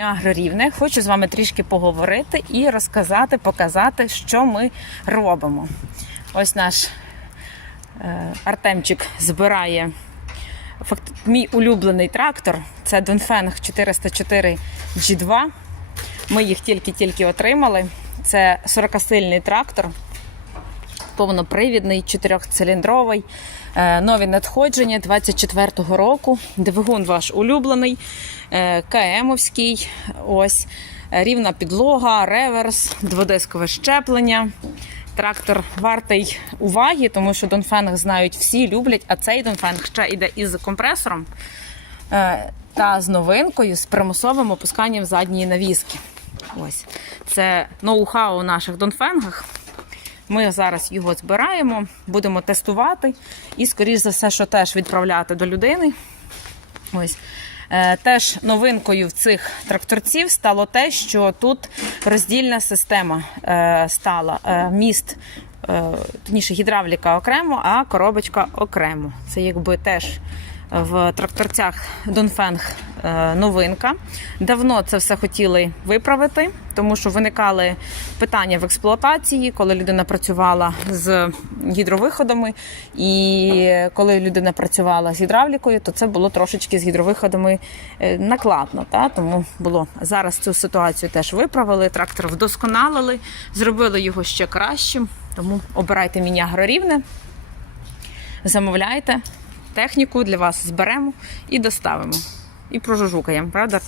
Агрорівне, хочу з вами трішки поговорити і розказати, показати, що ми робимо. Ось наш е, Артемчик збирає факт, мій улюблений трактор. Це Донфенг 404 G2. Ми їх тільки-тільки отримали. Це 40-сильний трактор, повнопривідний, чотирьохциліндровий. Е, Нові надходження 24-го року. Двигун ваш улюблений, е, КМовський. Ось рівна підлога, реверс, дводискове щеплення. Трактор вартий уваги, тому що Донфенг знають всі, люблять, а цей Донфенг ще йде із компресором е, та з новинкою, з примусовим опусканням задньої навіски. Ось це ноу-хау у наших Донфенгах. Ми зараз його збираємо, будемо тестувати і, скоріш за все, що теж відправляти до людини. Ось. Е, Теж новинкою в цих тракторців стало те, що тут роздільна система е, стала. Е, Міст, точніше, гідравліка окремо, а коробочка окремо. Це якби теж в тракторцях Донфенг е, новинка. Давно це все хотіли виправити, тому що виникали питання в експлуатації, коли людина працювала з гідровиходами, і коли людина працювала з гідравлікою, то це було трошечки з гідровиходами е, накладно. Та? Тому було зараз цю ситуацію теж виправили. Трактор вдосконалили, зробили його ще кращим. Тому обирайте міні агрорівне, замовляйте техніку для вас зберемо і доставимо. І прожужукаємо, правда?